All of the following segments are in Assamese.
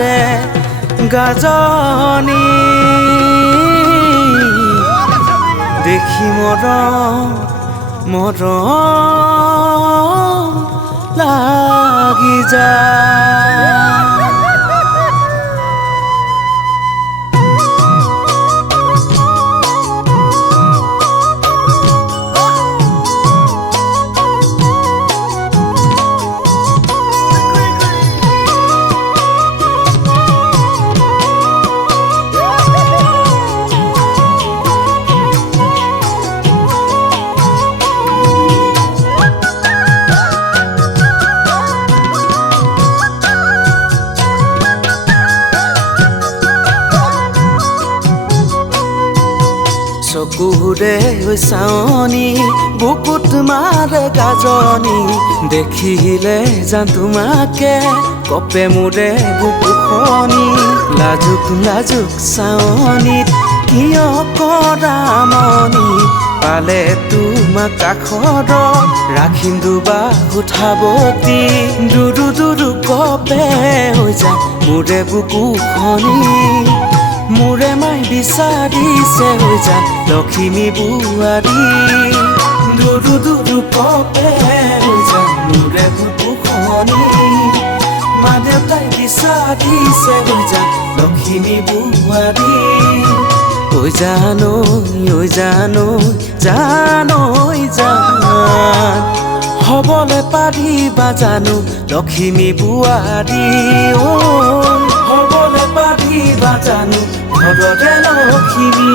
মাতে গাজনি দেখি মৰম লাগি যায়। চকুৰে চাৱনি বুকুত মাৰে গাজনি দেখিলে জান তোমাকে কপে মোৰে বুকুখনি লাজুক লাজুক চাৱনিত কিয় কৰা মনি পালে তোমাক কাষৰত ৰাখিম দুবা উঠাবতি দুৰু দুৰু কপে হৈ যায় মোৰে বুকুখনি মোৰে মাই বিচাৰিছে হৈ যায় লখিমী বোৱাৰী দুৰু দুৰু কপে হৈ যায় মোৰে বুকুখনি মা দেউতাই বিচাৰিছে হৈ যায় লখিমী বোৱাৰী ঐ জানৈ জানৈ জান হ'বলে পাৰিবা জানো লখিমী বোৱাৰী হ'বলে পাৰিবা জানো ঘৰৰে লখিমী।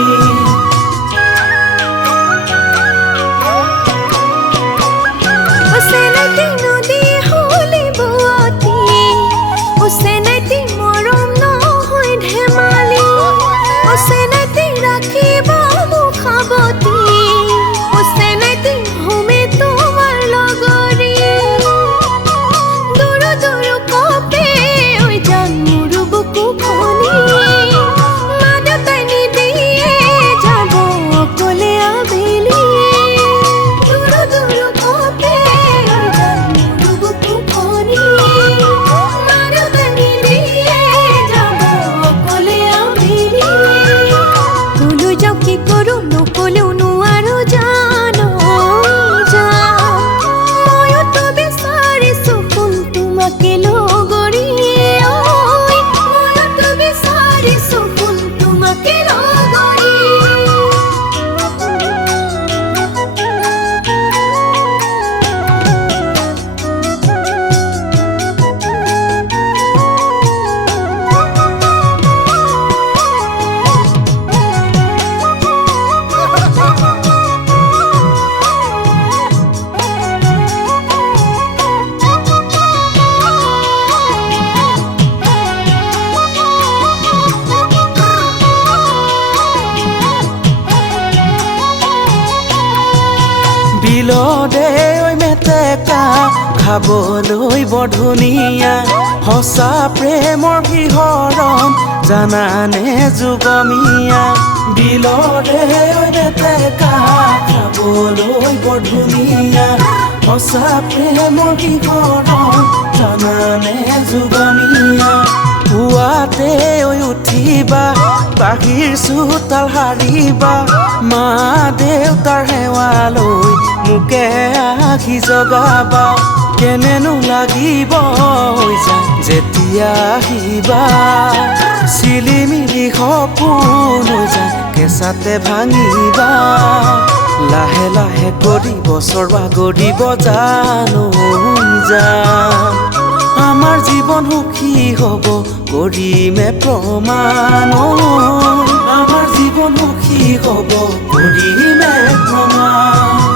বিলদে ঐ মেটেকা খাবলৈ বৰ ধুনীয়া সঁচা প্ৰেমৰ বিহৰণ জানানে যুগমীয়া বিলদে ঐ মেটেকা খাবলৈ বৰ ধুনীয়া সঁচা প্ৰেমৰ বিহৰণ জানানে যুগমীয়া পুৱাতে উঠিবা বাহিৰ চোতাল সাৰিবা মা দেউতাৰ সেৱা লৈ মোকে আহি জগাবা কেনেনো লাগিব যেতিয়া আহিবা চিলিমিলি সপোন যায় কেঁচাতে ভাঙিবা লাহে লাহে কৰি বছৰ বাগৰিব জানো আমাৰ জীৱন সুখী হ'ব কৰিমে প্ৰমাণ আমাৰ জীৱন সুখী হ'ব কৰিমে প্ৰমাণ।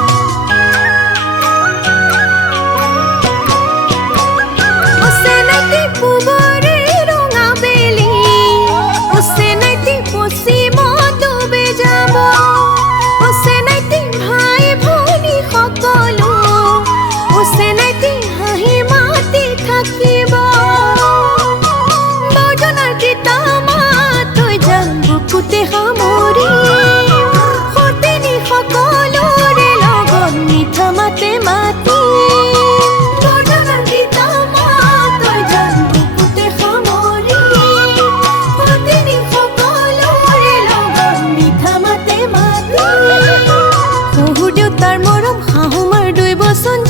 বচন